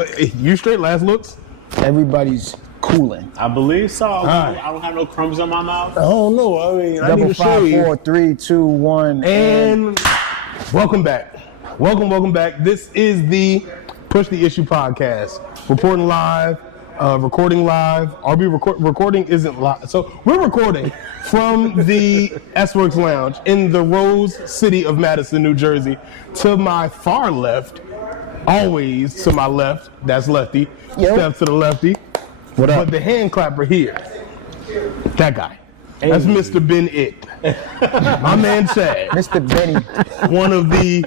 You straight last looks? Everybody's cooling. I believe so. right. I don't have no crumbs on my mouth. I don't know. I mean, I need Double a 5, shave. 4, 3, 2, 1. And welcome back. Welcome back. This is the Push the Issue podcast. Reporting live, recording live. Recording isn't live. So we're recording from the S-Works Lounge in the Rose City of Madison, New Jersey. To my far left, always to my left, that's Lefty. Yep. Step to the lefty. What up? But the hand clapper here, that guy. That's Mr. Ben It. My man Chad. Mr. Benny. One of the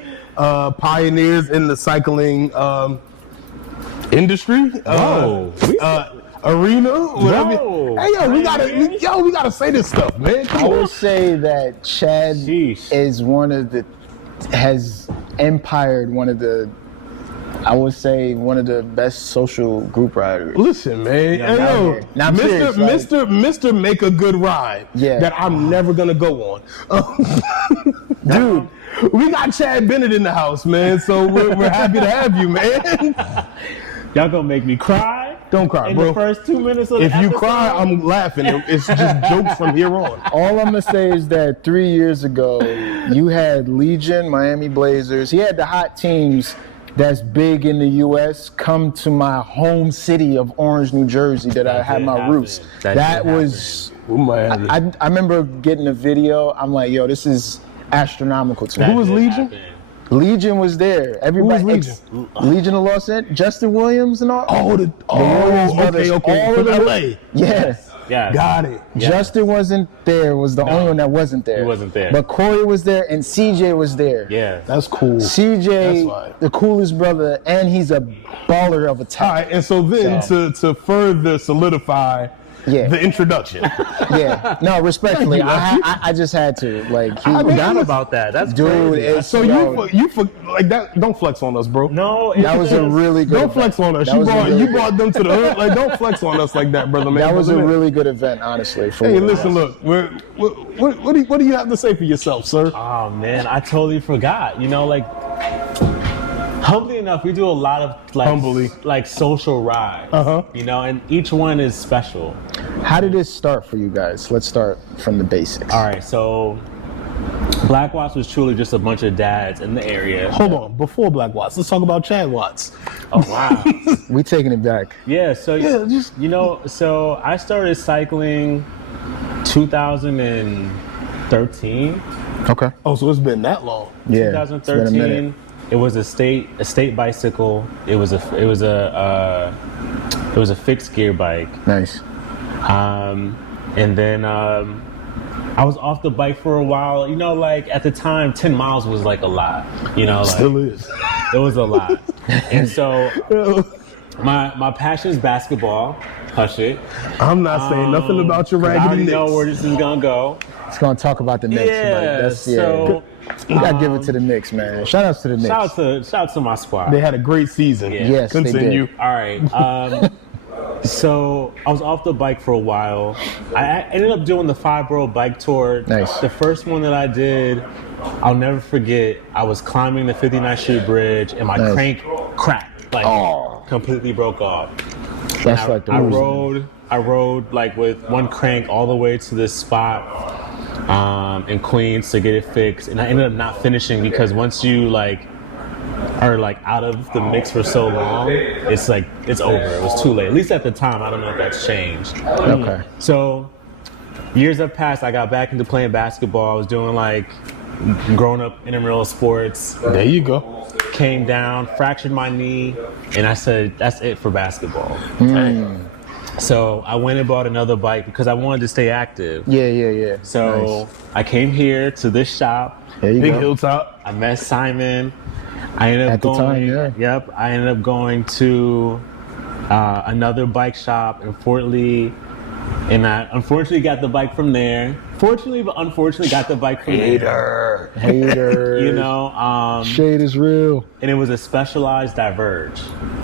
pioneers in the cycling industry. Arena. Whatever. Whoa. Hey we gotta say this stuff, man. Come I on. would say that Chad Sheesh. is has empired one of the best social group riders. Listen, man. Yeah, Now I'm serious, Mr. Make a Good Ride. Yeah. That I'm never gonna go on. Dude, we got Chad Bennett in the house, man. So we're happy to have you, man. Y'all gonna make me cry? Don't cry, in bro. the first 2 minutes of the If you episode? cry, I'm laughing. It's just jokes from here on. All I'm gonna say is that 3 years ago, you had Legion, Miami Blazers. He had the hot teams that's big in the U.S. come to my home city of Orange, New Jersey, that I had my roots. That was. I remember getting a video. I'm like, yo, this is astronomical to me. Who was Legion? Legion was there. Everybody. Legion? Legion of Los Angeles. Justin Williams and all. Williams brothers, okay. all From of them. LA. Yeah. Yeah. Got it. Yeah. Justin wasn't there. Was the only one that wasn't there. He wasn't there. But Corey was there and CJ was there. Yeah. That's cool. CJ, That's fine. the coolest brother, and he's a baller of a All type. right, and so then to further solidify the introduction. Yeah. No, respectfully, Thank you, I just had to. Like, he, I forgot about that. That's dude, crazy. it's So you like that? Don't flex on us, bro. No, that was a really good. Don't flex on us. That was a really You good- brought them to the hood. Like, don't flex on us like that, brother, man. That was a Brother, man. really good event, honestly. For Hey, what it listen, was. look. What do you have to say for yourself, sir? Oh man, I totally forgot. You know, like humbly enough, we do a lot of like social rides. You know, and each one is special. How did this start for you guys? Let's start from the basics. All right, so Black Watts was truly just a bunch of dads in the area. Hold on, before Black Watts, let's talk about Chad Watts. Oh wow. We taking it back. Yeah, so so I started cycling 2013. Okay. Oh, so it's been that long. Yeah. It's been a minute. 2013. It was a state bicycle. It was a fixed gear bike. Nice. And then I was off the bike for a while. You know, like at the time, 10 miles was like a lot. You know, like, Still is. it was a lot. And so my passion is basketball. Hush it. I'm not saying nothing about your 'Cause I raggedy already Knicks. know where this is gonna go. It's gonna talk about the Knicks. Yeah. So you gotta give it to the Knicks, man. Shout outs to the Knicks. shout out to my squad. They had a great season. Yeah. Yes, they Continue. did. All right. So I was off the bike for a while. I ended up doing the 5-borough bike tour. Nice. The first one that I did, I'll never forget. I was climbing the 59th Street Bridge and my Nice. crank cracked, like completely broke off. That's And like the I reason. rode like with one crank all the way to this spot in Queens to get it fixed, and I ended up not finishing because once you are out of the mix for so long, it's over. It was too late. At least at the time. I don't know if that's changed. Okay. So years have passed. I got back into playing basketball. I was doing grown up intramural sports. There you go. Came down, fractured my knee, and I said, that's it for basketball. So I went and bought another bike because I wanted to stay active. Yeah. So I came here to this shop. There you Big go. Hilltop. I met Simon. I ended up At the going. time, yeah. Yep. I ended up going to another bike shop in Fort Lee, and I unfortunately got the bike from there. Fortunately, but unfortunately, got the bike from there. Hater. You know, Shade is real. and it was a Specialized Diverge.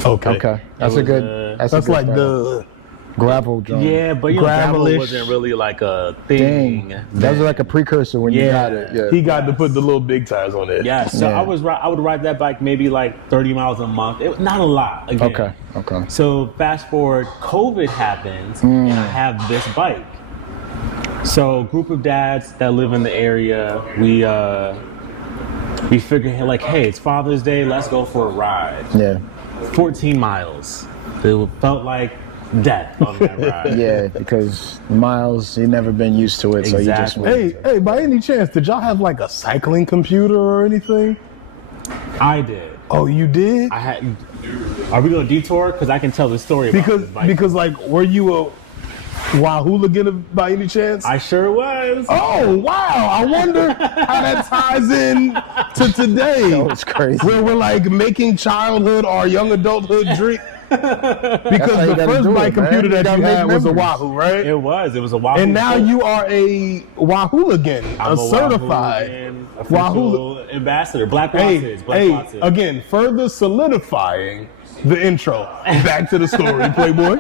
Okay. Okay. That's It a was, good. That's That's a good like start. the gravel jump. Yeah, but you know, gravel Gravelish. wasn't really like a thing. Dang. That was like a precursor when you got it. Yeah. He got to put the little big tires on it. Yeah, so Yeah. I would ride that bike maybe like 30 miles a month. It was not a lot. Again. Okay. So fast forward, COVID happens, and I have this bike. So group of dads that live in the area, we figured like, hey, it's Father's Day, let's go for a ride. Yeah. 14 miles. It felt like death on that ride. Yeah, because miles, you've never been used to it, so you just Exactly. Hey, by any chance, did y'all have like a cycling computer or anything? I did. Oh, you did? I had. Are we going to detour? Because I can tell the story about this bike. Because like, were you a Wahooligans by any chance? I sure was. Oh wow! I wonder how that ties in to today. That was crazy. Where we're like making childhood or young adulthood dream. how Because you the gotta first do it, bike man. computer You that gotta you make had was a memories. Wahoo, right? It was a Wahoo. And now Bolt. you are a Wahooligan, I'm a certified Wahoo Wahoo. official ambassador. Black Hey, Watts. again, further solidifying the intro. Back to the story, Playboy.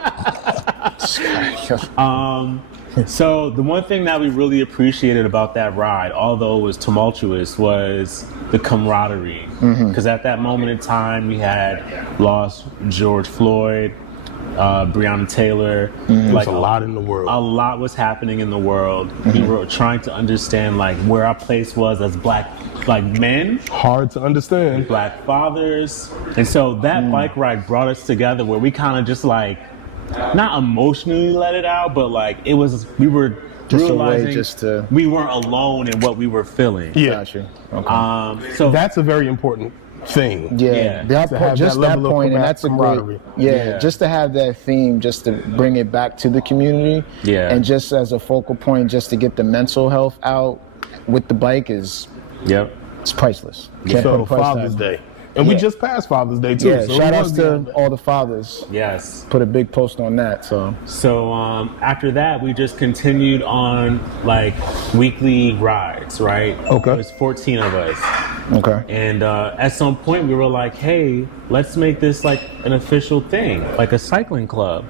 So the one thing that we really appreciated about that ride, although it was tumultuous, was the camaraderie. Because at that moment in time, we had lost George Floyd, Breonna Taylor. There's a lot in the world. A lot was happening in the world. We were trying to understand like where our place was as black men, Hard to understand. black fathers. And so that bike ride brought us together where we kind of just like not emotionally let it out, but like we were Just a way realizing just to- we weren't alone in what we were feeling. Yeah, Got you. Okay. So that's a very important thing. Yeah, Yeah. To have just that that level of point, and that's a great. camaraderie. Yeah, just to have that theme, just to bring it back to the community. Yeah. and just as a focal point, just to get the mental health out with the bike is Yep. it's priceless. Can't put So a price Father's tag. Day. And we Yeah. just passed Father's Day too. Yeah, so shout we outs was to doing that. all the fathers. Yes. Put a big post on that. So So after that, we just continued on like weekly rides, right? Okay. It was 14 of us. okay, And at some point, we were like, hey, let's make this like an official thing, like a cycling club.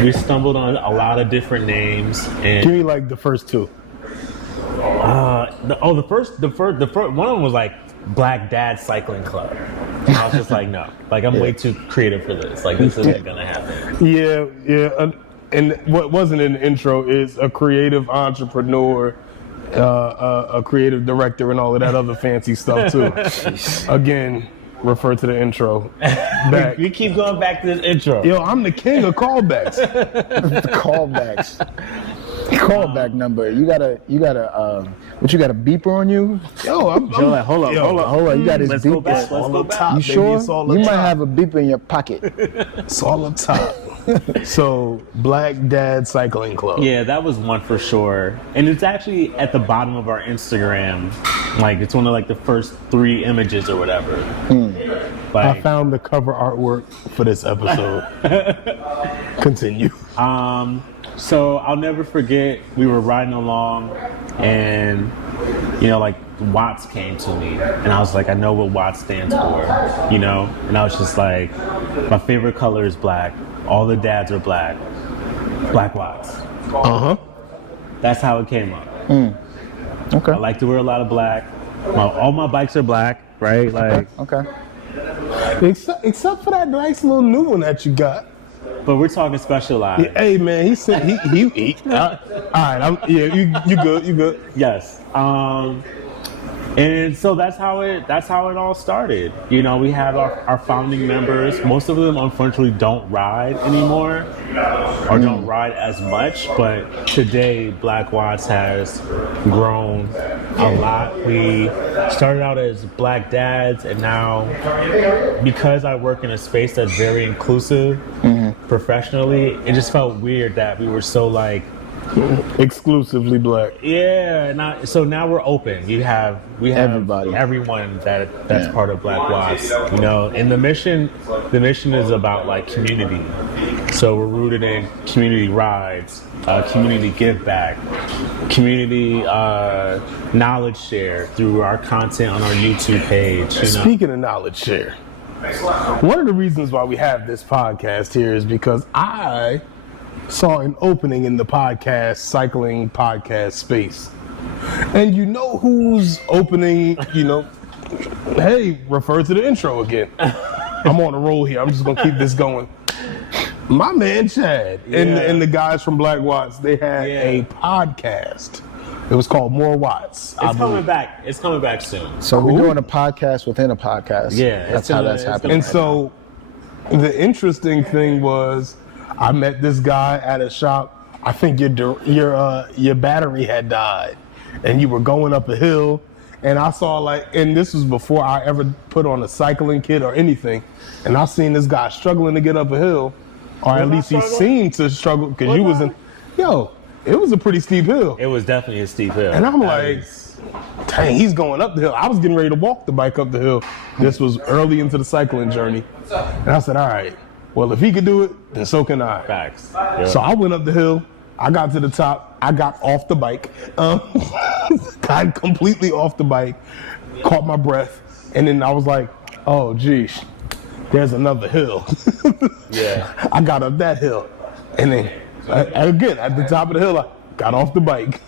We stumbled on a lot of different names. Give And me like the first two. the first one of them was like Black Dad Cycling Club. And I was just like, no, like I'm way too creative for this. Like this isn't gonna happen. Yeah. And what wasn't in the intro is a creative entrepreneur, a creative director, and all of that other fancy stuff too. Again, refer to the intro. Back. We keep going back to this intro. Yo, I'm the king of callbacks. the callbacks. Callback number. You got a what? You got a beeper on you? Yo, I'm Joe, like, hold up. Hold on, you got his Let's go beeper. back. Let's go back. You baby, sure? it's all You up might top. have a beeper in your pocket. It's all up top. So, Black Dad Cycling Club. Yeah, that was one for sure. And it's actually at the bottom of our Instagram. Like it's one of like the first 3 images or whatever. I Like found the cover artwork for this episode. Continue. so I'll never forget we were riding along and like Watts came to me and I was like, I know what Watts stands for, and I was just like, my favorite color is black. All the dads are black. Black Watts. Uh-huh. That's how it came up. Okay. I like to wear a lot of black. All my bikes are black, right? Like, Okay. Except for that nice little new one that you got. but we're talking Specialized. Hey man, he said he all right, you good. Yes. And so that's how it all started. We have our founding members. Most of them unfortunately don't ride anymore or don't ride as much, but today Black Watts has grown a lot. We started out as Black Dads, and now because I work in a space that's very inclusive professionally, it just felt weird that we were so like Exclusively black. yeah, so now we're open. We have Everybody. everyone that's Yeah. part of Black Watts, and the mission is about like community. So we're rooted in community rides, community give back, community knowledge share through our content on our YouTube page. Speaking of knowledge share, one of the reasons why we have this podcast here is because I saw an opening in the cycling podcast space. And you know who's opening, hey, refer to the intro again. I'm on a roll here. I'm just going to keep this going. My man Chad and the guys from Black Watts, they had a podcast. It was called More Watts. It's coming back. It's coming back soon. So we're doing a podcast within a podcast. Yeah, that's how that's happening. And so the interesting thing was, I met this guy at a shop. I think your battery had died, and you were going up a hill. And I saw and this was before I ever put on a cycling kit or anything. And I seen this guy struggling to get up a hill, or at least he seemed to struggle because you was it was a pretty steep hill. It was definitely a steep hill. And I'm dang, he's going up the hill. I was getting ready to walk the bike up the hill. This was early into the cycling journey. And I said, all right, well, if he could do it, then so can I. Facts. Yep. So I went up the hill. I got to the top. I got off the bike. Got completely off the bike, caught my breath. And then I was like, oh, geez, there's another hill. Yeah. I got up that hill. And then, again, at the top of the hill, I got off the bike,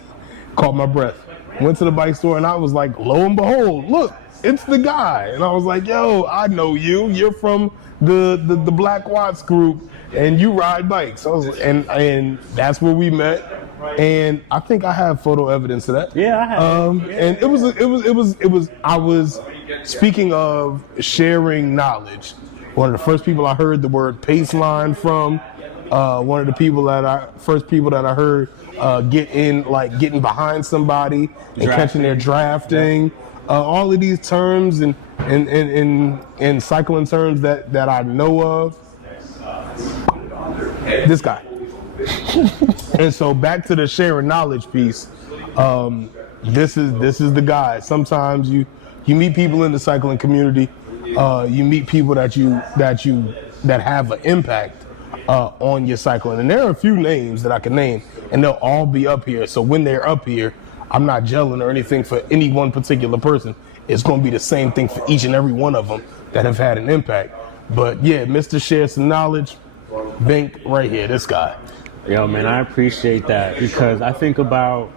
caught my breath, went to the bike store, and I was like, lo and behold, look, it's the guy. And I was like, yo, I know you. You're from the Black Watts group, and you ride bikes. And that's where we met. And I think I have photo evidence of that. Yeah, I have. And it was. I was speaking of sharing knowledge. One of the first people I heard the word pace line from. One of the first people that I heard getting behind somebody and catching their drafting. All of these terms and cycling terms that I know of. This guy. And so back to the sharing knowledge piece. This is the guy. Sometimes you meet people in the cycling community. You meet people that have an impact on your cycling. And there are a few names that I can name, and they'll all be up here. So when they're up here, I'm not gelling or anything for any one particular person. It's going to be the same thing for each and every one of them that have had an impact. But yeah, Mr. Share Some Knowledge, Bink, right here, this guy. Yo, man, I appreciate that, because I think about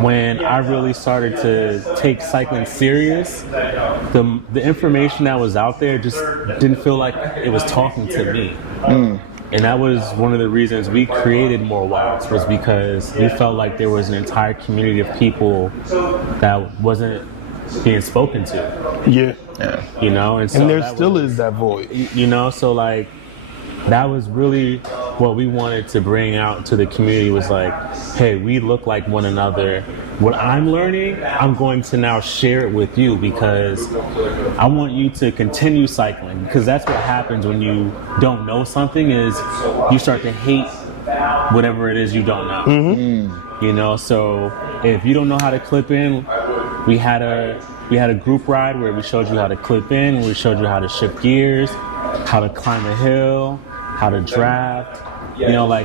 when I really started to take cycling serious, the information that was out there just didn't feel like it was talking to me. And that was one of the reasons we created More Watts, was because we felt like there was an entire community of people that wasn't being spoken to. Yeah. And so there still is that void. So that was really what we wanted to bring out to the community, was like, hey, we look like one another. What I'm learning, I'm going to now share it with you, because I want you to continue cycling, because that's what happens when you don't know something, is you start to hate whatever it is you don't know. Mm-hmm. So if you don't know how to clip in, we had a group ride where we showed you how to clip in, we showed you how to shift gears, how to climb a hill, how to draft.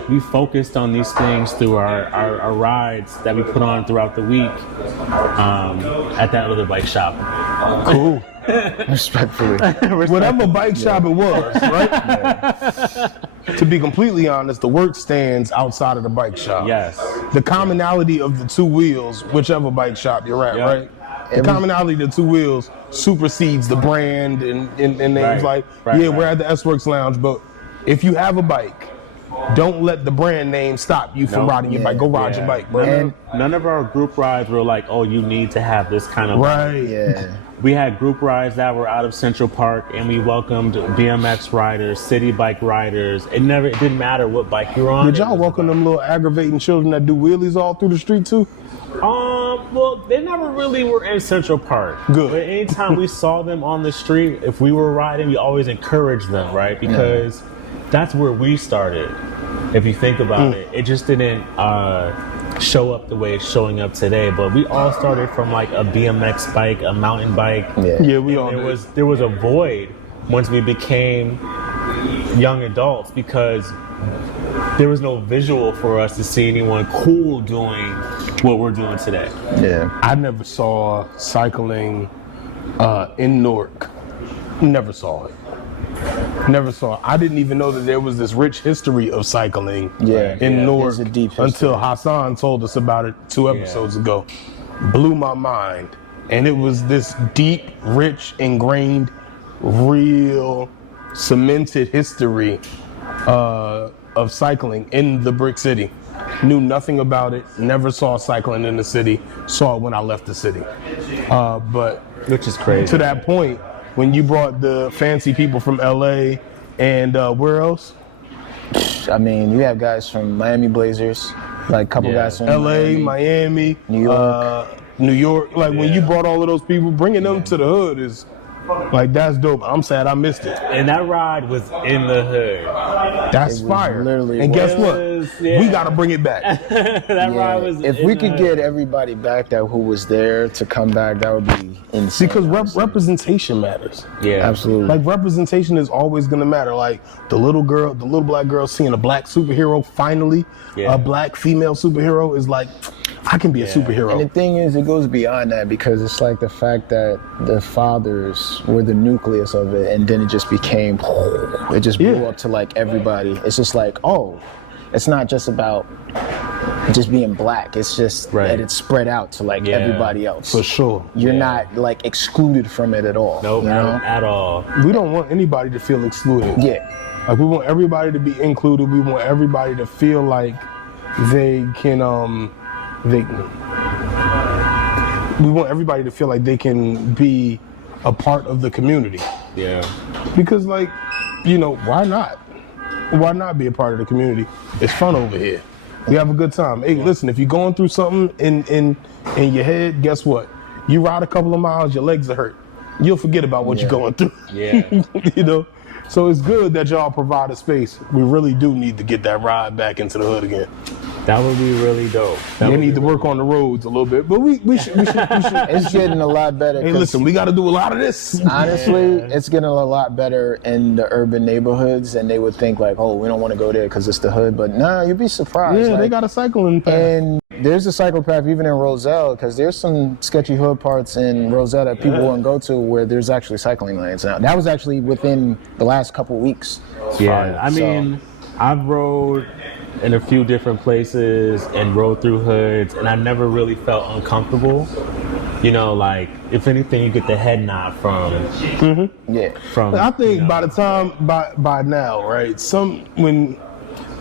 We focused on these things through our rides that we put on throughout the week at that other bike shop. Cool. Respectfully. Whatever bike shop it was, right? Yeah. To be completely honest, the work stands outside of the bike shop. Yes. The commonality of the two wheels, whichever bike shop you're at, right? The commonality of the two wheels supersedes the brand and names we're at the S-Works Lounge, but if you have a bike, don't let the brand name stop you from riding your bike. Go ride your bike, bro. And none of our group rides were like, oh, you need to have this kind of right. bike. Yeah. We had group rides that were out of Central Park, and we welcomed BMX riders, city bike riders. It didn't matter what bike you're on. Did y'all welcome them little aggravating children that do wheelies all through the street too? Well, they never really were in Central Park. Good. But anytime we saw them on the street, if we were riding, we always encouraged them, right? Because that's where we started. If you think about it, it just didn't show up the way it's showing up today. But we all started from like a BMX bike, a mountain bike. Yeah, we all there was a void once we became young adults, because there was no visual for us to see anyone cool doing what we're doing today. Yeah. I never saw cycling in Newark. Never saw it. Never saw it. I didn't even know that there was this rich history of cycling Yeah, in yeah, Newark there's a deep history. until Hassan told us about it 2 episodes ago. Blew my mind. And it was this deep, rich, ingrained, real, cemented history of cycling in the brick city. Knew nothing about it, never saw cycling in the city, saw it when I left the city. But which is crazy. To that point, when you brought the fancy people from LA and where else? I mean, you have guys from Miami Blazers, like a couple guys from LA, Miami, New York. Like when you brought all of those people, bringing them to the hood is like, that's dope. I'm sad I missed it. And that ride was in the hood. That's fire. And guess what? We got to bring it back. That ride was. If we could get everybody back who was there to come back, that would be insane. Because representation matters. Yeah, absolutely. Like representation is always gonna matter. Like the little black girl seeing a black superhero finally, a black female superhero is like, I can be a superhero. And the thing is, it goes beyond that because it's like the fact that the fathers were the nucleus of it, and then it just became, it just blew up to like everybody. It's just like, oh, it's not just about just being black. It's just that it's spread out to like everybody else. For sure. You're not like excluded from it at all. Nope, you know? at all. We don't want anybody to feel excluded. Yeah. Like we want everybody to be included. We want everybody to feel like they can we want everybody to feel like they can be a part of the community. Yeah. Because like, why not? Why not be a part of the community? It's fun over here. We have a good time. Hey, listen, if you're going through something in your head, guess what? You ride a couple of miles, your legs are hurt. You'll forget about what you're going through. Yeah. So it's good that y'all provide a space. We really do need to get that ride back into the hood again. That would be really dope. They need to work on the roads a little bit, but we should. It's getting a lot better. Hey, listen, we got to do a lot of this. Honestly, it's getting a lot better in the urban neighborhoods, and they would think like, oh, we don't want to go there because it's the hood, but nah, you'd be surprised. Yeah, like, they got a cycling path. And there's a cycle path even in Roselle, because there's some sketchy hood parts in Roselle that people wouldn't go to where there's actually cycling lanes now. That was actually within the last couple weeks. Yeah, I mean, I've rode in a few different places and rode through hoods, and I never really felt uncomfortable. Like if anything, you get the head nod from. From. I think by the time by now, right? When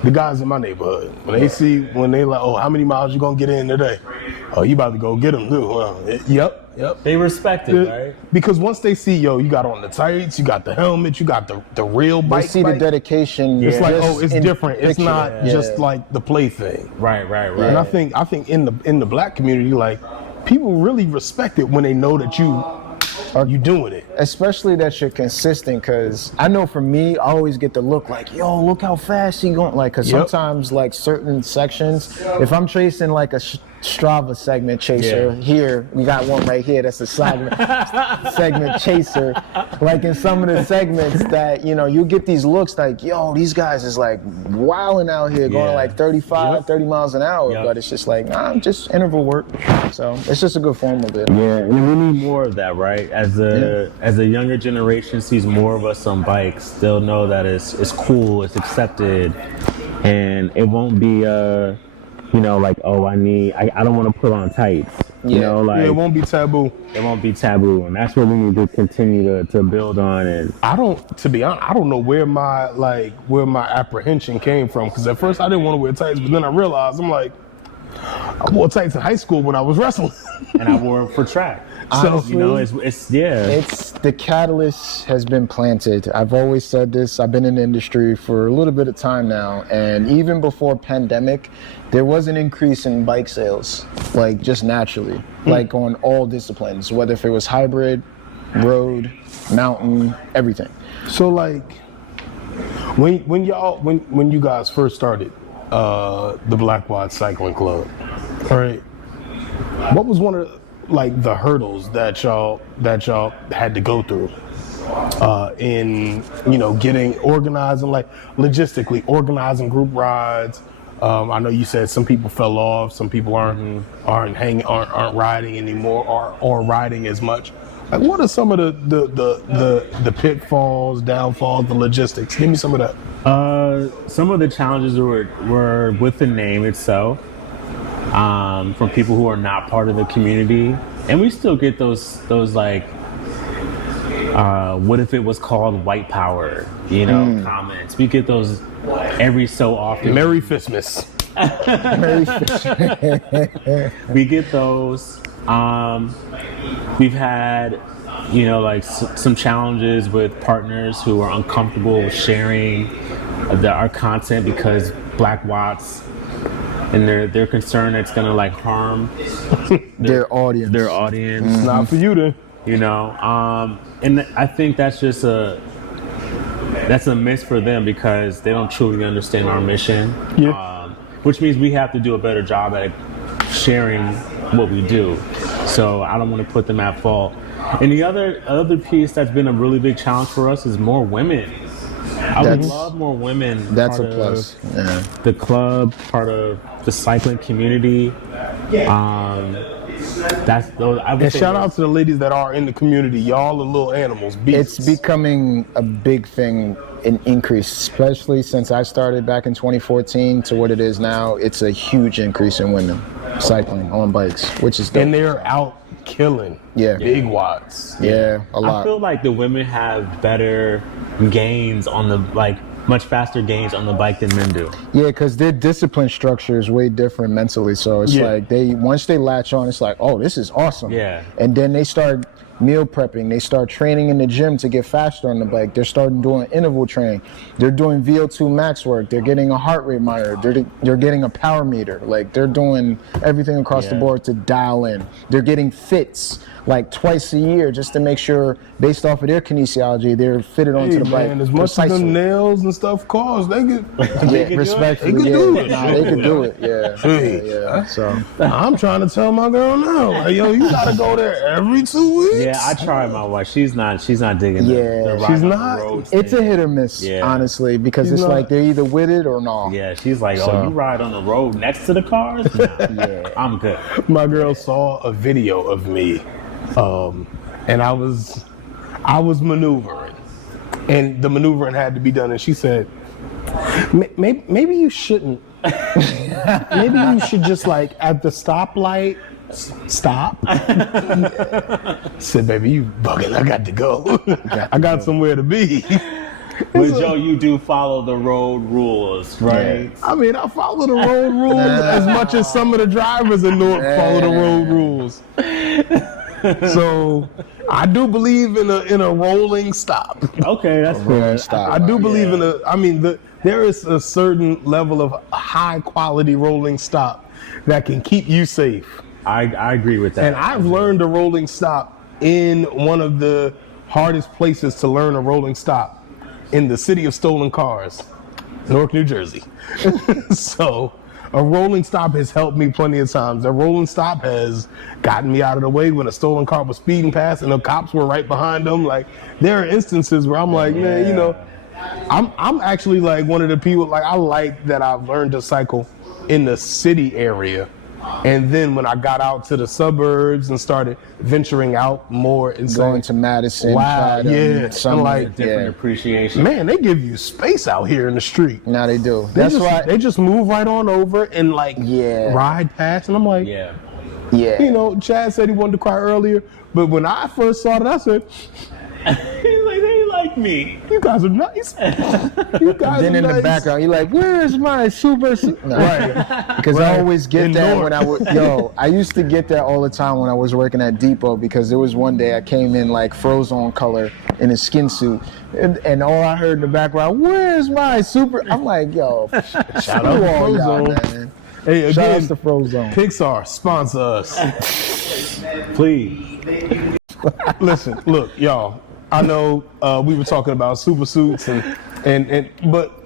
the guys in my neighborhood, when they like, oh, how many miles you gonna get in today? Oh, you about to go get them too? Well, yep. They respect it, right? Because once they see, you got on the tights, you got the helmet, you got the real bike. They see the dedication. It's like, oh, it's different. It's not Yeah. just like the play thing. Right. And I think in the black community, like people really respect it when they know that you doing it. Especially that you're consistent, because I know for me, I always get the look like, yo, look how fast he going. Like, because sometimes like certain sections, if I'm chasing like a Strava segment chaser, here, we got one right here, that's a segment chaser. Like in some of the segments that, you get these looks like, yo, these guys is like wilding out here going like 35, 30 miles an hour. But it's just like, nah, just interval work. So it's just a good form of it. Yeah, and we need more of that, right? As the younger generation sees more of us on bikes, they'll know that it's cool, it's accepted, and it won't be like, oh, I don't want to put on tights. It won't be taboo. It won't be taboo, and that's what we need to continue to build on. And to be honest, I don't know where my apprehension came from, because at first I didn't want to wear tights, but then I realized I wore tights in high school when I was wrestling, and I wore them for track. Honestly, it's the catalyst has been planted. I've always said this. I've been in the industry for a little bit of time now, and even before pandemic, there was an increase in bike sales, like just naturally, like on all disciplines, whether if it was hybrid, road, mountain, everything. So like, when you guys first started the Blackwad Cycling Club, all right, what was one of the hurdles that y'all had to go through in getting organizing, like logistically organizing group rides? I know you said some people fell off, some people aren't riding anymore or riding as much. Like, what are some of the pitfalls, downfalls, the logistics? Give me some of that. Some of the challenges were with the name itself, from people who are not part of the community, and we still get those like, what if it was called white power? Comments. We get those every so often. Merry Christmas. We get those. We've had, like some challenges with partners who are uncomfortable sharing our content because Black Watts, and they're concerned it's gonna like harm their audience. It's not for you to. And I think that's just a miss for them because they don't truly understand our mission. Yeah. Which means we have to do a better job at sharing what we do. So I don't want to put them at fault. And the other piece that's been a really big challenge for us is more women. I would love more women. That's a plus. Yeah. The club, part of the cycling community. And shout out to the ladies that are in the community. Y'all are little animals. Beasts. It's becoming a big thing, an increase, especially since I started back in 2014 to what it is now. It's a huge increase in women cycling on bikes, which is dope. And they're out killing. Yeah. Big watts. Yeah, a lot. I feel like the women have better gains on the much faster gains on the bike than men do. Yeah, because their discipline structure is way different mentally. So it's like once they latch on, it's like, oh, this is awesome. Yeah. And then they start meal prepping. They start training in the gym to get faster on the bike. They're starting doing interval training. They're doing VO2 max work. They're getting a heart rate monitor. They're getting a power meter. Like, they're doing everything across the board to dial in. They're getting fits like twice a year just to make sure, based off of their kinesiology, they're fitted onto the bike. Man, as much as the nails and stuff cost, they could respectfully, they could do it. They could do it. Yeah. So I'm trying to tell my girl now, like, yo, you gotta go there every 2 weeks. Yeah, I tried my wife. She's not digging it. Yeah, she's not. It's a hit or miss, honestly, because it's like they're either with it or not. Yeah, she's like, oh, you ride on the road next to the cars? Nah, I'm good. My girl saw a video of me, and I was maneuvering, and the maneuvering had to be done, and she said, maybe you shouldn't. Maybe you should just, like, at the stoplight, stop. Said, baby, you bugging. I got to go. I got somewhere to be. But Joe, you do follow the road rules, right? Yeah. I mean, I follow the road rules as much as some of the drivers in Newark follow the road rules. So I do believe in a rolling stop. Okay, that's fair. I do believe in there is a certain level of high quality rolling stop that can keep you safe. I agree with that. And I've learned a rolling stop in one of the hardest places to learn a rolling stop, in the city of stolen cars, Newark, New Jersey. So a rolling stop has helped me plenty of times. A rolling stop has gotten me out of the way when a stolen car was speeding past and the cops were right behind them. Like, there are instances where I'm like, man, I'm actually like one of the people, like, I like that I've learned to cycle in the city area. And then when I got out to the suburbs and started venturing out more and going to Madison, some like different appreciation. Man, they give you space out here in the street. Now they do. That's why they just move right on over and ride past. And I'm like, yeah. Chad said he wanted to cry earlier, but when I first saw it, I said, he's like, they like me. You guys are nice. You guys then are in nice. The background, you're like, where's my super? No. Right. Because I always get that when I used to get that all the time when I was working at Depot, because there was one day I came in like Frozone color in a skin suit, and all I heard in the background, where's my super? I'm like, yo, shout out to Frozone, man. Hey, again, shout out to Frozone. Pixar, sponsor us. Please. Listen, look, y'all. I know we were talking about super suits but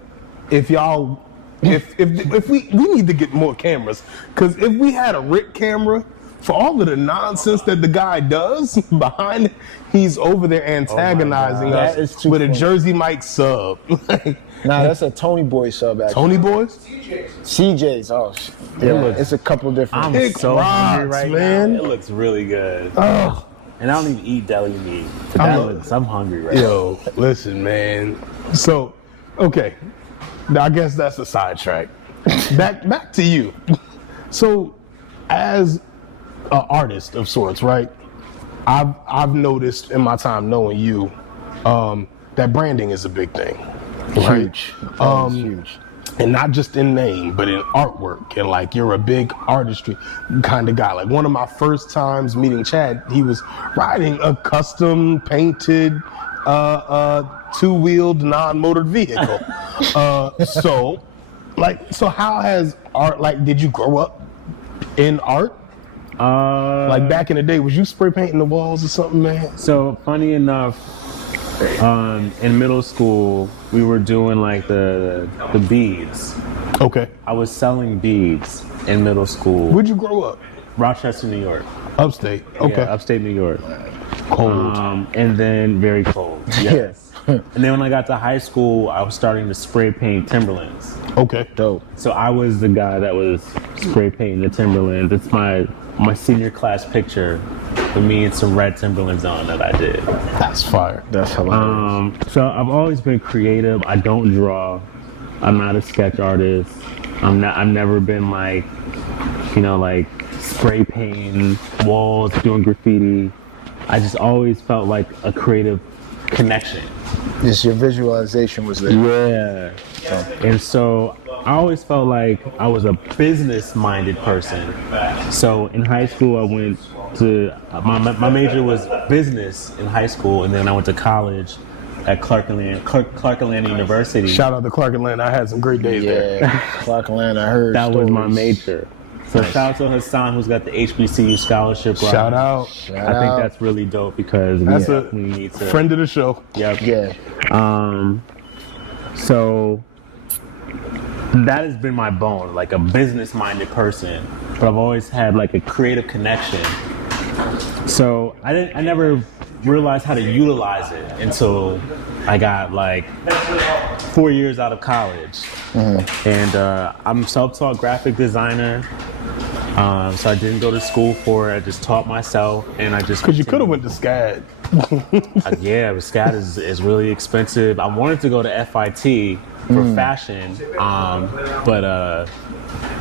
if y'all, if we need to get more cameras, because if we had a Rick camera, for all of the nonsense that the guy does behind it, he's over there antagonizing us with a Jersey Mike sub. Nah, that's a Tony Boy sub, actually. Tony Boys? CJ's. Oh, yeah. It's a couple different. I'm so hungry right man. now. It looks really good. Oh. And I don't even eat deli meat. I'm hungry right now. Yo, listen, man. So, okay. Now, I guess that's a sidetrack. Back to you. So, as an artist of sorts, right? I've noticed in my time knowing you that branding is a big thing. Right? Huge. Huge. And not just in name, but in artwork. And like, you're a big artistry kind of guy. Like, one of my first times meeting Chad, he was riding a custom painted two-wheeled non-motored vehicle. So how has art, like, did you grow up in art? Like back in the day, was you spray painting the walls or something, man? So funny enough, in middle school, we were doing like the beads. Okay. I was selling beads in middle school. Where'd you grow up? Rochester, New York. Upstate. Okay. Yeah, upstate New York. Cold. And then very cold. Yes. And then when I got to high school, I was starting to spray paint Timberlands. Okay. Dope. So I was the guy that was spray painting the Timberlands. It's my senior class picture with me and some red Timberlands on that I did. That's fire. That's hilarious. So I've always been creative. I don't draw. I'm not a sketch artist. I've never been like, like spray painting walls, doing graffiti. I just always felt like a creative connection. Just your visualization was there. Yeah. And so I always felt like I was a business-minded person. So in high school, I went to, my major was business in high school, and then I went to college at Clark Atlanta University. Shout out to Clark Atlanta. I had some great days there. Clark Atlanta, I heard That was my stories. major. So shout out to Hassan, who's got the HBCU scholarship. Shout out. I think that's really dope because we That's definitely need to. Friend of the show. Yep. Yeah. So that has been my bone, like a business-minded person, but I've always had like a creative connection. So I never realized how to utilize it until I got like 4 years out of college. And I'm a self-taught graphic designer. So I didn't go to school for it. I just taught myself, and I just Because you could have went to SCAD. yeah, but SCAD is really expensive. I wanted to go to FIT for fashion, but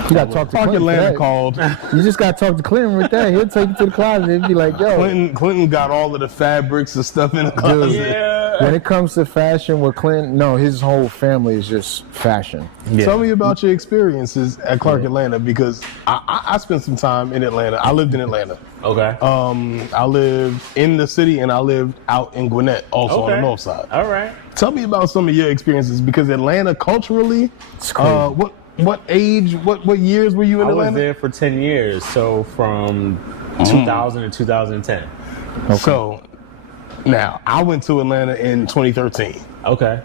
You gotta talk to Clark Clinton. Atlanta for called. that. You just gotta talk to Clinton with that. He'll take you to the closet and be like, yo. Clinton got all of the fabrics and stuff in the closet. yeah. When it comes to fashion with Clinton, no, his whole family is just fashion. Tell me about your experiences at Clark Atlanta, because I spent some time in Atlanta. I lived in Atlanta. Okay. I lived in the city, and I lived out in Gwinnett, also on the north side. All right. Tell me about some of your experiences, because Atlanta culturally, It's crazy. what age, what years were you in I Atlanta? was there for 10 years, so from 2000 to 2010. So now I went to Atlanta in 2013. Okay.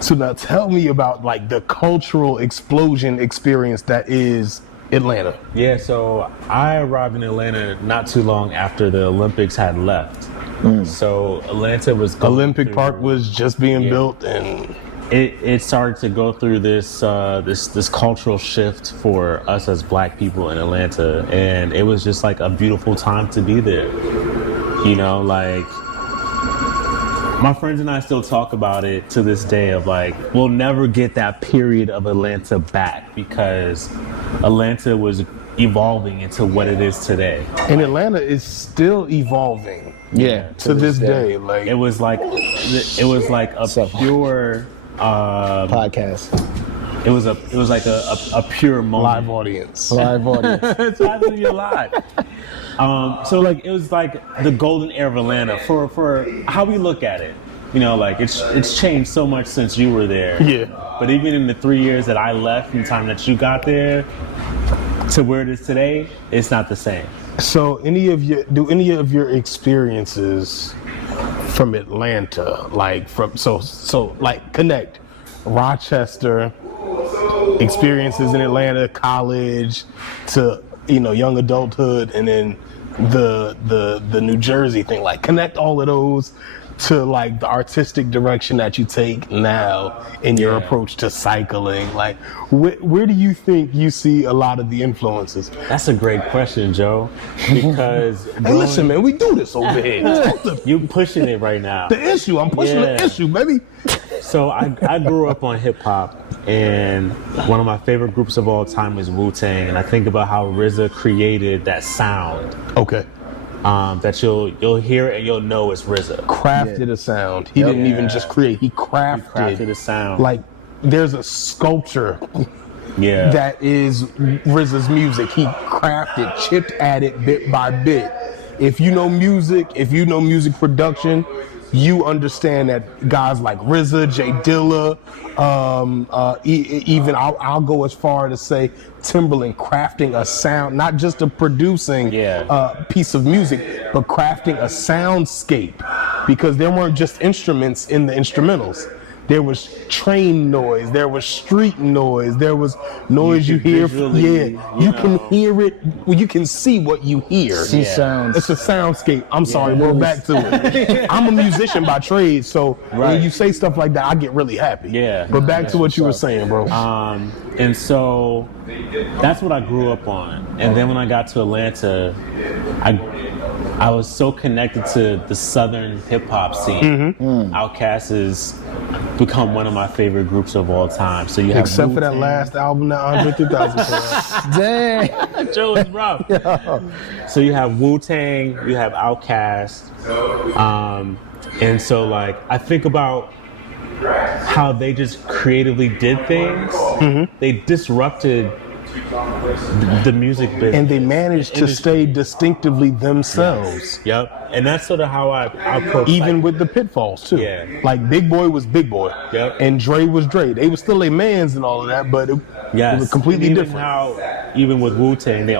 So now tell me about like the cultural explosion experience that is Atlanta. Yeah, so I arrived in Atlanta not too long after the Olympics had left. So Atlanta was going Olympic through- Park was just being built, and It started to go through this this cultural shift for us as Black people in Atlanta, and it was just like a beautiful time to be there. Like my friends and I still talk about it to this day of like, we'll never get that period of Atlanta back because Atlanta was evolving into what it is today. and Atlanta is still evolving Yeah. to this day. Like It was like a pure Podcast. it was like a pure moment. live audience. Live audience. It's happening a lot. So like it was like the golden era of Atlanta for how we look at it. Like it's changed so much since you were there. Yeah. But even in the 3 years that I left from the time that you got there to where it is today, it's not the same. So any of your experiences from Atlanta, like like connect Rochester experiences in Atlanta, college to young adulthood, and then the New Jersey thing, like connect all of those to like the artistic direction that you take now in your Yeah. approach to cycling? Like, where do you think you see a lot of the influences? That's a great question, Joe. Because Hey, listen, man, we do this over here. Talk to you pushing it right now. the issue. I'm pushing the Yeah. issue, baby. So I grew up on hip hop, and one of my favorite groups of all time is Wu-Tang, and I think about how RZA created that sound Okay. that you'll hear and you'll know it's RZA. Crafted a sound. He didn't even just create. He crafted, Crafted a sound. Like, there's a sculpture Yeah. that is RZA's music. He crafted, chipped at it bit by bit. If you know music, if you know music production, you understand that guys like RZA, Jay Dilla, even I'll go as far to say Timberland crafting a sound, not just a producing piece of music, but crafting a soundscape, because there weren't just instruments in the instrumentals. There was train noise, there was street noise, there was noise you hear. visually, You can hear it. Well, you can see what you hear. See sounds. It's a soundscape. I'm sorry, we're back to it. I'm a musician by trade, so when you say stuff like that, I get really happy. Yeah. But back to what you were saying, bro. And so that's what I grew up on. And then when I got to Atlanta, I was so connected to the Southern hip hop scene. Outkast has become one of my favorite groups of all time. So you have Except for that Wu-Tang. last album that Andre 2000 put out. Dang. Joe is rough. So you have Wu-Tang, you have Outkast, and so like I think about how they just creatively did things. They disrupted the music business, And they managed to stay distinctively themselves. Yep, and that's sort of how I approach. Even with the pitfalls too. Yeah. Like Big Boy was Big Boy. Yep. And Dre was Dre. They were still a mans and all of that, but it was completely even different. How even with Wu-Tang, they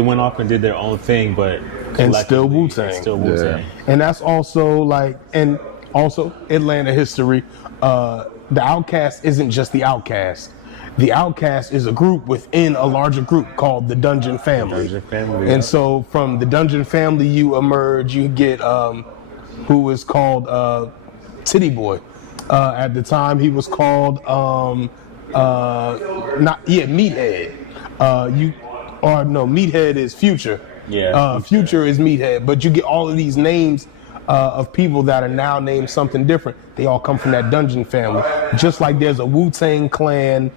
went off and did their own thing, but And still collectively, Wu-Tang. it's still Wu-Tang. And that's also like, and also Atlanta history. The Outkast isn't just the Outkast. The Outkast is a group within a larger group called the Dungeon Family. Dungeon Family, And yeah. so from the Dungeon Family, you emerge. You get who was called Titty Boy. At the time, he was called Meathead. Meathead is Future. Yeah. Future is Meathead. But you get all of these names of people that are now named something different. They all come from that Dungeon Family. Just like there's a Wu-Tang Clan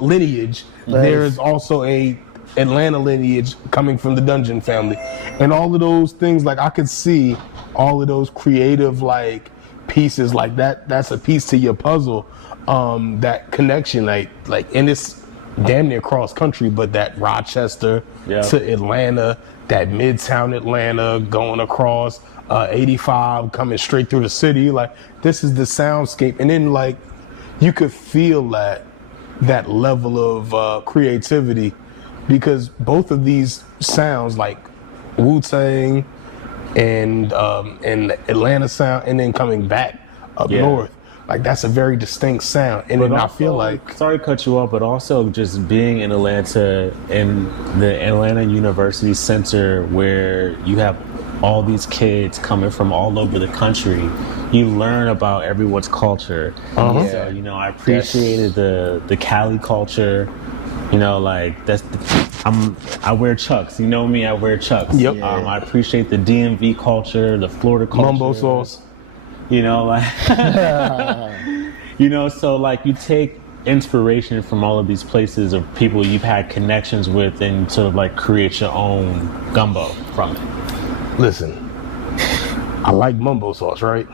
lineage, there is also a Atlanta lineage coming from the Dungeon Family. And all of those things, like I could see all of those creative like pieces like that. That's a piece to your puzzle. That connection, like, and it's damn near cross country, but that Rochester to Atlanta, that Midtown Atlanta going across 85, coming straight through the city. Like, this is the soundscape. And then like you could feel that level of creativity, because both of these sounds, like Wu-Tang and Atlanta sound, and then coming back up north, like that's a very distinct sound. And But then I also, feel like, sorry to cut you off, but also just being in Atlanta, in the Atlanta University Center, where you have all these kids coming from all over the country, you learn about everyone's culture. So, you know, I appreciated the Cali culture. You know, like I wear Chucks. You know me, I wear Chucks. Yep. I appreciate the DMV culture, the Florida culture. Mumbo sauce. You know, like, you know, so like you take inspiration from all of these places of people you've had connections with and sort of like create your own gumbo from it. Listen, I like mumbo sauce, right?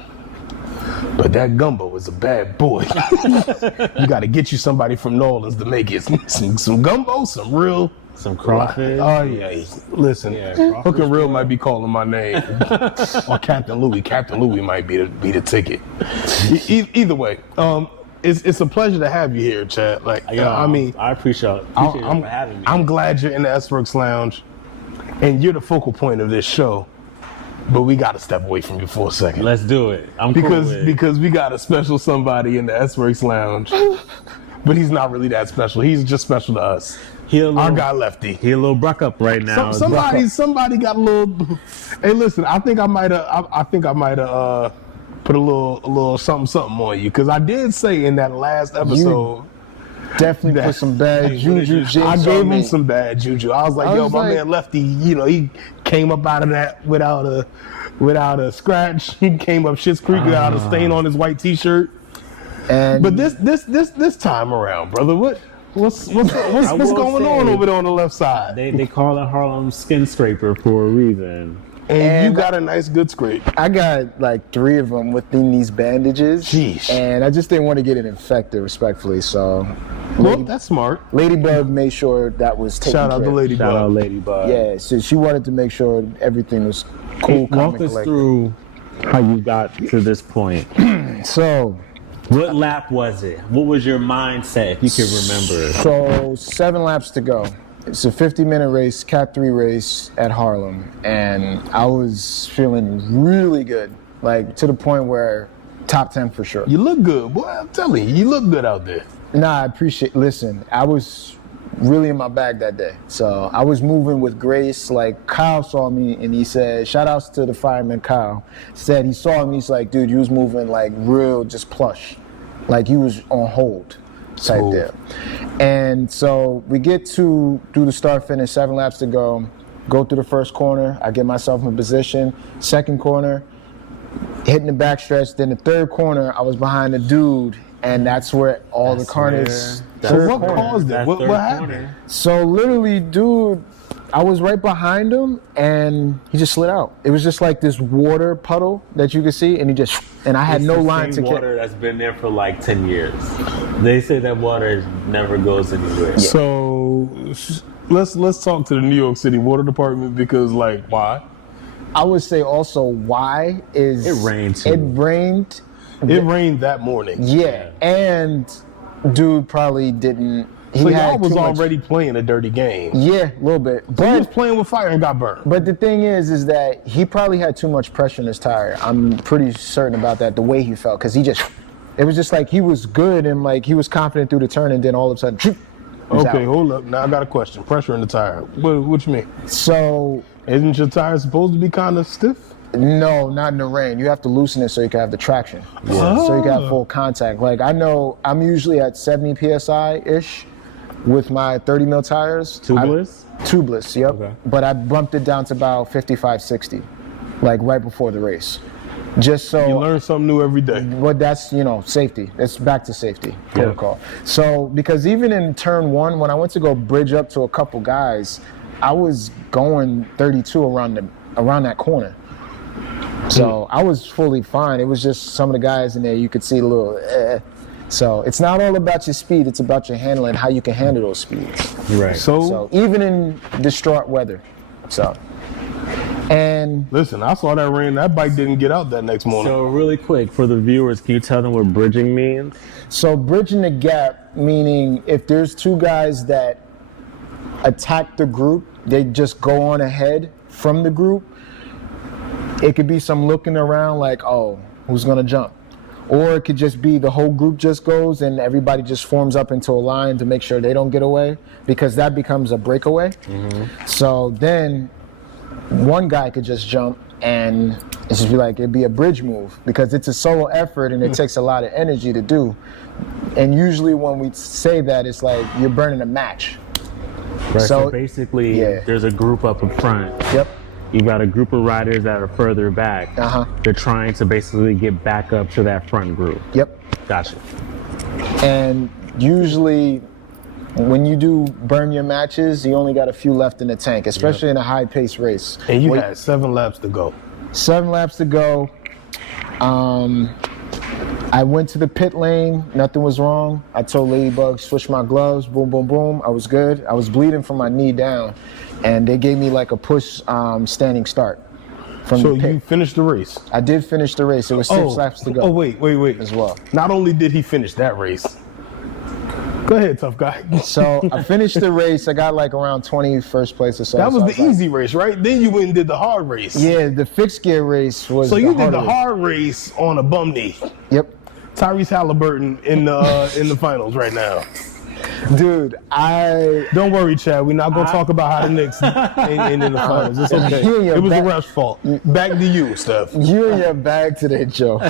But that gumbo is a bad boy. You got to get you somebody from New Orleans to make it some gumbo, Some crawfish. Oh yeah, listen, Hook and Real might be calling my name, or Captain Louis. Captain Louis might be the ticket. Either way, it's a pleasure to have you here, Chad. Like, I mean, I appreciate you for having me. I'm glad you're in the S-Works Lounge, and you're the focal point of this show. But we got to step away from you for a second. Let's do it. I'm cool with it. Because we got a special somebody in the S-Works Lounge but he's not really that special. He's just special to us. Our guy Lefty. He a little bruck up right now. Somebody got a little. Hey, listen. I think I might have put a little something on you, because I did say in that last episode. Definitely put some bad juju. I gave him some bad juju. I was like, my man Lefty, he came up out of that without a scratch. He came up Schitt's Creek without a stain on his white T-shirt. But this time around, brother, what's going on over there on the left side? They call it Harlem skin scraper for a reason. And you got a nice good scrape. I got like 3 of them within these bandages. Jeez. And I just didn't want to get it infected, respectfully. So, that's smart. Ladybug made sure that was taken care of. Shout out to Ladybug. Shout out Ladybug. Yeah, so she wanted to make sure everything was cool. Walk us through how you got to this point. So, what lap was it? What was your mindset, if you can remember? So 7 laps to go. It's a 50-minute race, Cat 3 race at Harlem, and I was feeling really good, like to the point where top 10 for sure. You look good, boy. I'm telling you, you look good out there. Nah, I appreciate. Listen, I was really in my bag that day, so I was moving with grace. Like Kyle saw me and he said, "Shout outs to the fireman Kyle." Said he saw me. He's like, "Dude, you was moving like real, just plush, like you was on hold." Type there. And so we get to do the start finish, 7 laps to go through the first corner, I get myself in position, second corner, hitting the backstretch, then the third corner, I was behind the dude, and that's where all the carnage. So what caused it? What happened? So literally, dude, I was right behind him, and he just slid out. It was just like this water puddle that you could see, and I had no line to catch. Water that's been there for like 10 years. They say that water never goes anywhere. Yeah. So let's talk to the New York City Water Department, because like, why? I would say also why is it rained too. It rained that morning. Yeah, and dude probably didn't. So y'all was already playing a dirty game. Yeah, a little bit. But he was playing with fire and got burned. But the thing is that he probably had too much pressure in his tire. I'm pretty certain about that, the way he felt, because it was just like he was good and like he was confident through the turn, and then all of a sudden, okay, hold up. Now I got a question. Pressure in the tire. What you mean? So, isn't your tire supposed to be kind of stiff? No, not in the rain. You have to loosen it so you can have the traction. Yeah. So you can have full contact. Like I know I'm usually at 70 PSI-ish. With my 30 mil tires. Tubeless? Tubeless, yep. Okay. But I bumped it down to about 55, 60, like right before the race. Just so. You learn something new every day. But that's, safety. It's back to safety protocol. So, because even in turn 1, when I went to go bridge up to a couple guys, I was going 32 around that corner. So I was fully fine. It was just some of the guys in there, you could see a little So it's not all about your speed, it's about your handling, how you can handle those speeds. Right. So even in distraught weather. And listen, I saw that rain, that bike didn't get out that next morning. So really quick, for the viewers, can you tell them what bridging means? So bridging the gap, meaning if there's 2 guys that attack the group, they just go on ahead from the group. It could be some looking around like, oh, who's gonna jump? Or it could just be the whole group just goes and everybody just forms up into a line to make sure they don't get away, because that becomes a breakaway. Mm-hmm. So then one guy could just jump and it's just it'd be a bridge move, because it's a solo effort and it takes a lot of energy to do. And usually when we say that, it's like you're burning a match. Right, so basically there's a group up in front. Yep. You've got a group of riders that are further back. They're trying to basically get back up to that front group. Yep. Gotcha. And usually when you do burn your matches, you only got a few left in the tank, especially in a high-paced race. And you had 7 laps to go. 7 laps to go. I went to the pit lane. Nothing was wrong. I told Ladybug, switch my gloves. Boom, boom, boom. I was good. I was bleeding from my knee down. And they gave me like a push standing start. So you finished the race? I did finish the race. It was 6 laps to go. Oh, wait. As well. Not only did he finish that race. Go ahead, tough guy. So I finished the race. I got like around 21st place or so. That was the easy race, right? Then you went and did the hard race. Yeah, the fixed gear race was So you did the hard race on a bum knee. Yep. Tyrese Halliburton in the finals right now? Dude, Don't worry, Chad. We're not gonna talk about how the Knicks in the finals. It's okay. It was the ref's fault. Back to you, Steph. you in your bag today, Joe.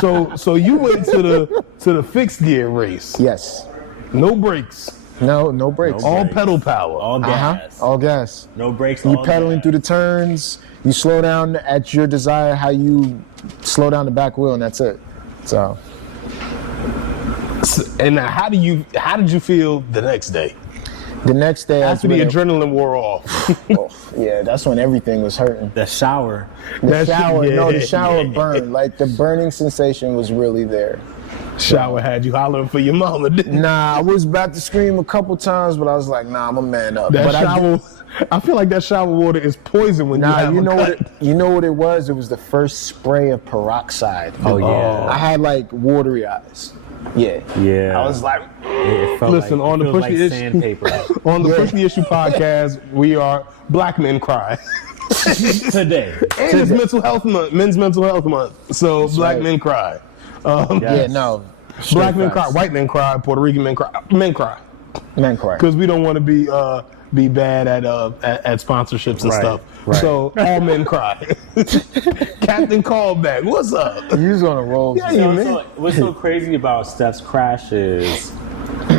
So you went to the fixed gear race. Yes. No brakes. No brakes. No All brakes. pedal power. All gas. All gas. No brakes. You all pedaling gas. through the turns. You slow down at your desire. How you slow down the back wheel, and that's it. So And how did you feel the next day? the next day, After the adrenaline wore off. yeah, that's when everything was hurting. The shower. The That shower yeah. burned. Like the burning sensation was really there. Shower had you hollering for your mama, didn't it? Nah, I was about to scream a couple times, but I was like, nah, I'm a man up. That but shower, I feel like that shower water is poison when you Nah, have you a know cut. you know what it was? It was the first spray of peroxide. Oh, yeah. I had like watery eyes. Yeah. Yeah. I was like, It felt Listen, like, on it the feels Push like the Issue- sandpaper. On the Yeah. Push the Issue podcast, we are Black Men Cry. Today. And it's Men's Mental Health Month. So Black right. Men Cry. Yes. yeah, no. Black men facts. cry, white men cry, Puerto Rican men cry. Men cry. Men cry. Because we don't want to be bad at sponsorships and Right, stuff. right. So all men cry. Captain Callback, what's up? You was on a roll. Yeah, So, man. what's so crazy about Steph's crash is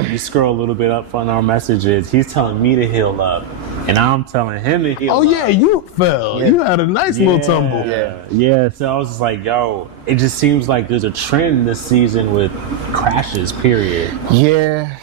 you scroll a little bit up on our messages. He's telling me to heal up, and I'm telling him to heal Oh up. yeah, you fell. Yeah. You had a nice little tumble. Yeah. So I was just like, yo, it just seems like there's a trend this season with crashes, period. Yeah.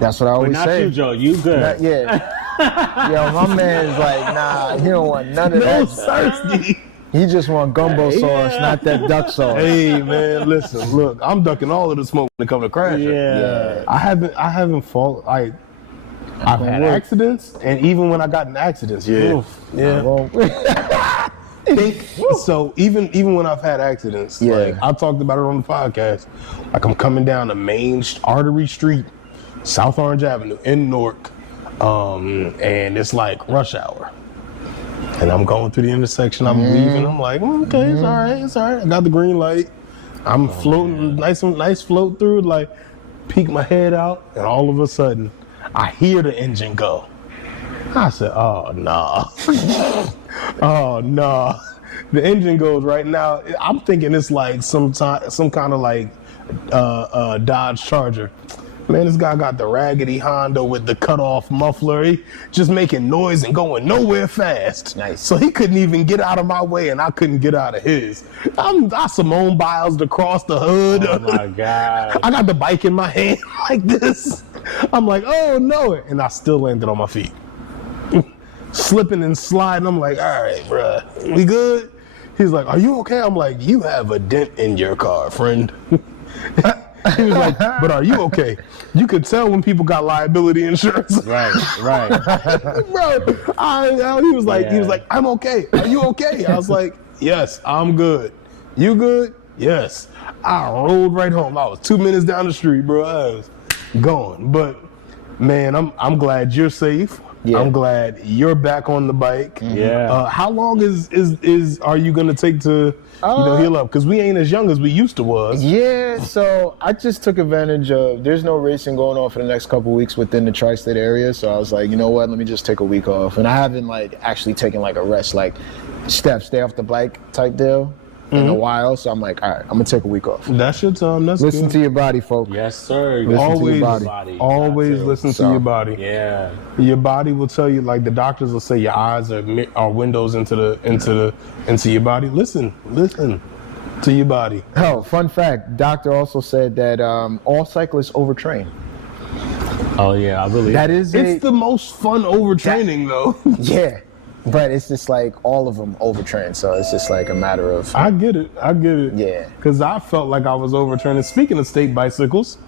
That's what I But always not say. you, Joe. You good. Yeah. Yo, my man's like, nah, he don't want none of No that. thirsty. He just want gumbo sauce, not that duck sauce. Hey man, listen, look, I'm ducking all of the smoke when it comes to crashing. Yeah. I haven't fallen. I've had work. accidents, and even when I got in accidents, yeah. Well, So even when I've had accidents, Yeah. like I talked about it on the podcast, like I'm coming down the main artery street, South Orange Avenue in Newark, and it's like rush hour, and I'm going through the intersection. I'm leaving. I'm like, okay, it's all right. I got the green light. I'm floating, nice float through. Like, peek my head out, and all of a sudden, I hear the engine go. I said, oh, nah. Oh, nah. The engine goes right now. I'm thinking it's like some kind of like Dodge Charger. Man, this guy got the raggedy Honda with the cut-off muffler. He just making noise and going nowhere fast. Nice. So he couldn't even get out of my way, and I couldn't get out of his. I Simone Biles across the hood. Oh my God. I got the bike in my hand like this. I'm like, oh no. And I still landed on my feet. Slipping and sliding. I'm like, all right, bruh, we good? He's like, are you okay? I'm like, you have a dent in your car, friend. He was like, but are you okay? You could tell when people got liability insurance. Right. Bro, he was like, I'm okay. Are you okay? I was like, yes, I'm good. You good? Yes. I rolled right home. I was 2 minutes down the street, bro. I was gone. But man, I'm glad you're safe. Yeah. I'm glad you're back on the bike. Yeah. How long are you gonna take to heal up? Because we ain't as young as we used to was. yeah, so I just took advantage of, there's no racing going on for the next couple weeks within the tri-state area. So I was like, you know what, let me just take a week off. And I haven't like actually taken like a rest, like stay off the bike type deal in a while. So I'm like, all right, I'm gonna take a week off. That's your time. That's Listen good. to your body, folks. Yes, sir. Listen to always, your body. always Got to. listen to So, your body. Yeah. Your body will tell you, like the doctors will say, your eyes are windows into your body. Listen to your body. Oh, fun fact, doctor also said that all cyclists overtrain. Oh yeah, I believe That is It's the most fun overtraining, though. yeah. But it's just like all of them overtrain, so it's just like a matter of I get it. Yeah. Because I felt like I was overtraining. Speaking of state bicycles,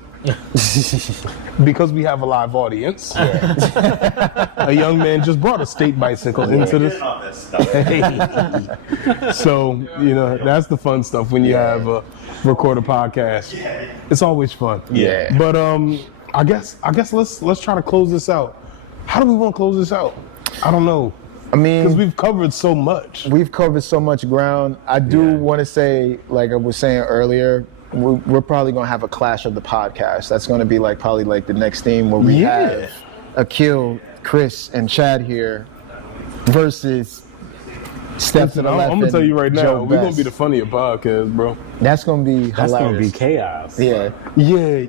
because we have a live audience, a young man just brought a state bicycle into this. So, that's the fun stuff when you have a record a podcast. It's always fun. Yeah. But I guess let's try to close this out. How do we want to close this out? I don't know. I mean, Because we've covered so much. we've covered so much ground. I do want to say, like I was saying earlier, we're probably gonna have a clash of the podcast. That's gonna be probably the next theme where we have Akil, Chris, and Chad here versus Steph to the left. I'm gonna tell you right now, Joe we're gonna Best. be the funnier podcast, bro. That's gonna be That's hilarious. gonna be chaos. Yeah,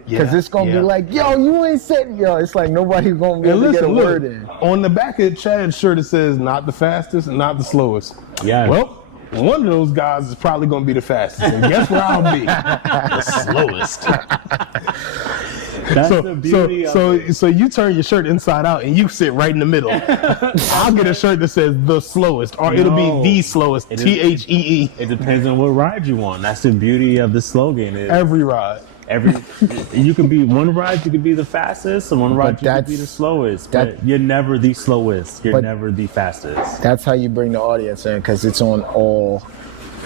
Because it's gonna be like, yo, you ain't said, yo. It's like nobody gonna be able to get a word in. On the back of Chad's shirt it says not the fastest and not the slowest. Yeah. Well, one of those guys is probably gonna be the fastest. And guess where I'll be? The slowest. That's the beauty of it. So you turn your shirt inside out and you sit right in the middle. I'll get a shirt that says the slowest, or it'll be the slowest. THEE. It depends on what ride you want. That's the beauty of the slogan. Every ride. You can be one ride, you could be the fastest, and one ride you could be the slowest. But you're never the slowest. You're never the fastest. That's how you bring the audience in, because it's on all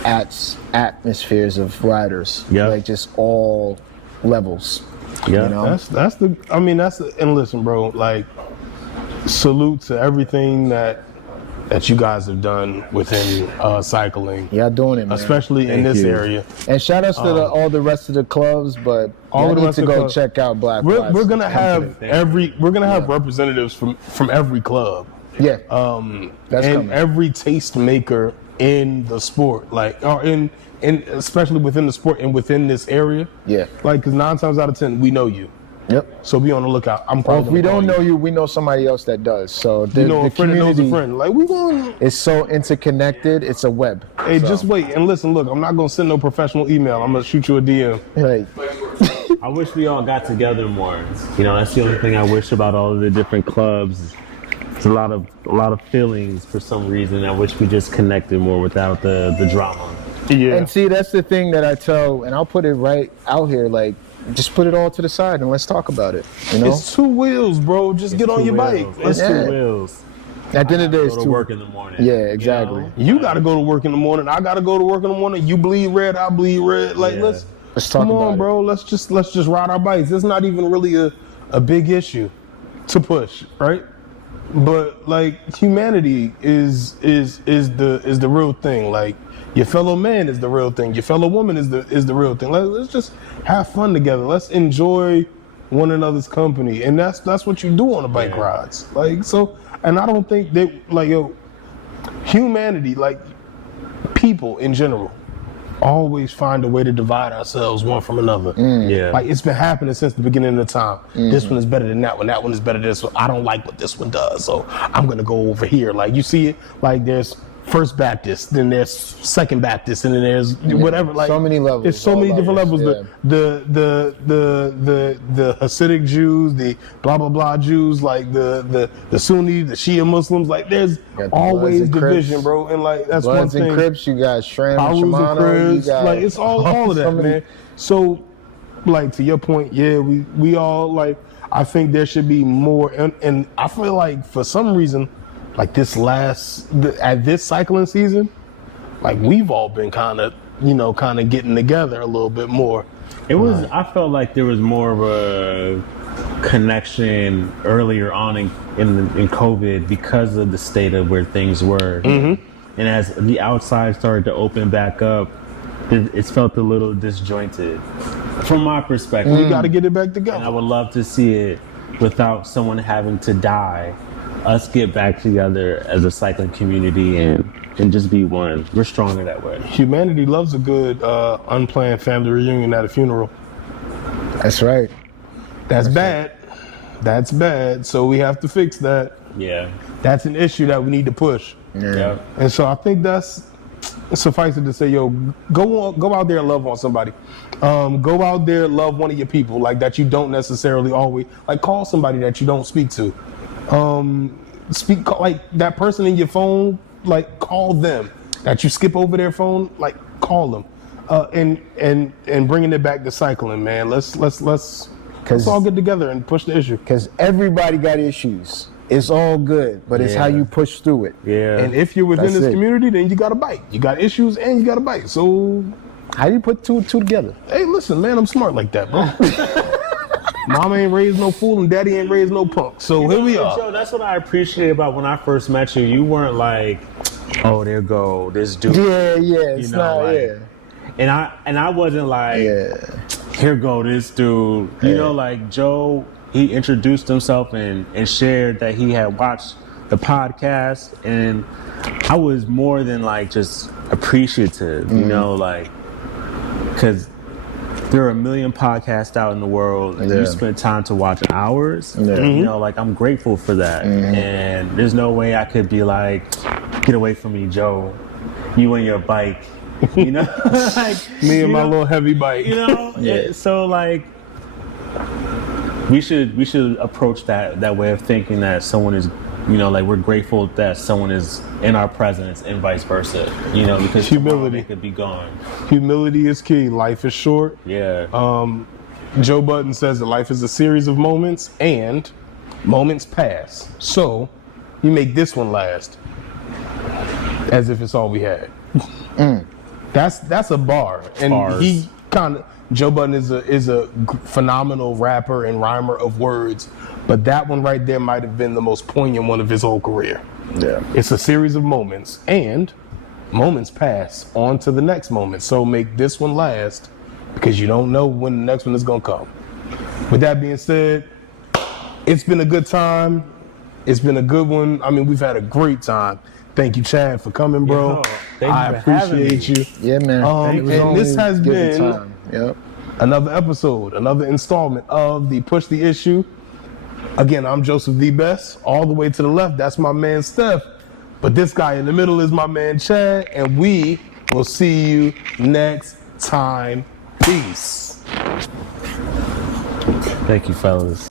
atmospheres of riders. Yeah. Just all levels. Yeah. You know? And listen, bro, salute to everything that you guys have done within cycling. Y'all doing it, man. Especially in this area. And shout outs to all the rest of the clubs, but all y'all the need rest to of the go clubs. check out Black We're Lives gonna have Company. representatives from every club. Yeah. That's and coming. every taste maker in the sport, and especially within the sport and within this area. Yeah. Because 9 times out of 10 we know you. Yep. So be on the lookout. I'm Or probably if we gonna don't call know you, we know somebody else that does. So the, You know, the a friend that knows a community friend. We going. is so interconnected. It's a web. Hey, So, just wait and listen. Look, I'm not gonna send no professional email. I'm gonna shoot you a DM. like, I wish we all got together more. That's the only thing I wish about all of the different clubs. It's a lot of feelings for some reason. I wish we just connected more without the drama. Yeah. and see, that's the thing that I tell, and I'll put it right out here. Just put it all to the side and let's talk about it. It's 2 wheels, bro. Just get on your bike. It's Yeah. 2 wheels. At the end of the day, Go it's to work in the morning. Yeah, exactly. You got to go to work in the morning. I got to go to work in the morning. You bleed red. I bleed red. Let's talk come on, about bro. Let's just ride our bikes. It's not even really a big issue to push, right? But humanity is the real thing. Your fellow man is the real thing. Your fellow woman is the real thing. Let's just have fun together. Let's enjoy one another's company, and that's what you do on the bike rides. And I don't think that humanity, people in general, always find a way to divide ourselves one from another. Yeah. It's been happening since the beginning of the time. This one is better than that one. That one is better than this one. I don't like what this one does, so I'm gonna go over here. You see it. There's First Baptist, then there's Second Baptist, and then there's whatever. So many levels. It's so many different levels. Yeah. The Hasidic Jews, the blah blah blah Jews, the Sunni, the Shia Muslims. There's Got the always Bloods and division, Crips. bro. And that's Bloods one and thing. Crips, you got Shram and Paulus and Shimano, you Crips, got it's all of that, so many- man. So, to your point, yeah, we all I think there should be more, and I feel for some reason, at this cycling season, we've all been kind of getting together a little bit more. It was. I felt like there was more of a connection earlier on in COVID because of the state of where things were, and as the outside started to open back up, it's felt a little disjointed from my perspective. We got to get it back And I together. would love to see it without someone having to die. Us get back together as a cycling community and just be one. We're stronger that way. Humanity loves a good unplanned family reunion at a funeral. That's right. That's bad. That's bad. So we have to fix that. Yeah. That's an issue that we need to push. Yeah. And so I think that's suffice it to say, go out there and love on somebody. Go out there, love one of your people that you don't necessarily always call somebody that you don't speak to. Speak that person in your phone. Call them. That you skip over their phone. Call them. And bringing it back to cycling, man. Let's all get together and push the issue. Because everybody got issues. It's all good, but it's how you push through it. Yeah. And if you're within That's this it. community, then you got a bike. You got issues and you got a bike. So, How do you put two together? hey, listen, man, I'm smart like that, bro. Mama ain't raised no fool and daddy ain't raised no punk. So here we are. Joe, that's what I appreciate about when I first met you. You weren't like, oh, there go this dude. Yeah, it's know, not, like- yeah. and I wasn't like, here go this dude. You know, like Joe, he introduced himself and shared that he had watched the podcast, and I was more than like just appreciative, you know, like, because there are a million podcasts out in the world, and you spend time to watch ours. You know, like, I'm grateful for that, and there's no way I could be like, get away from me, Joe, you and your bike, you know, like me and my little heavy bike, you know. So like, we should approach that way of thinking, that someone is, you know, like, we're grateful that someone is in our presence and vice versa, you know, because humility could be gone. Humility is key. Life is short. Yeah. Joe Budden says that life is a series of moments, and moments pass. So you make this one last, as if it's all we had. That's a bar, and Bars. he kind of. Joe Budden is a phenomenal rapper and rhymer of words, but that one right there might have been the most poignant one of his whole career. Yeah. It's a series of moments, and moments pass on to the next moment. So make this one last, because you don't know when the next one is going to come. With that being said, it's been a good time. It's been a good one. I mean, we've had a great time. Thank you, Chad, for coming, bro. I appreciate you. Yeah, man. And this has been Yep. another episode, another installment of the Push the Issue. Again, I'm Joseph the Best. All the way to the left, that's my man Steph. But this guy in the middle is my man Chad, and we will see you next time. Peace. Thank you, fellas.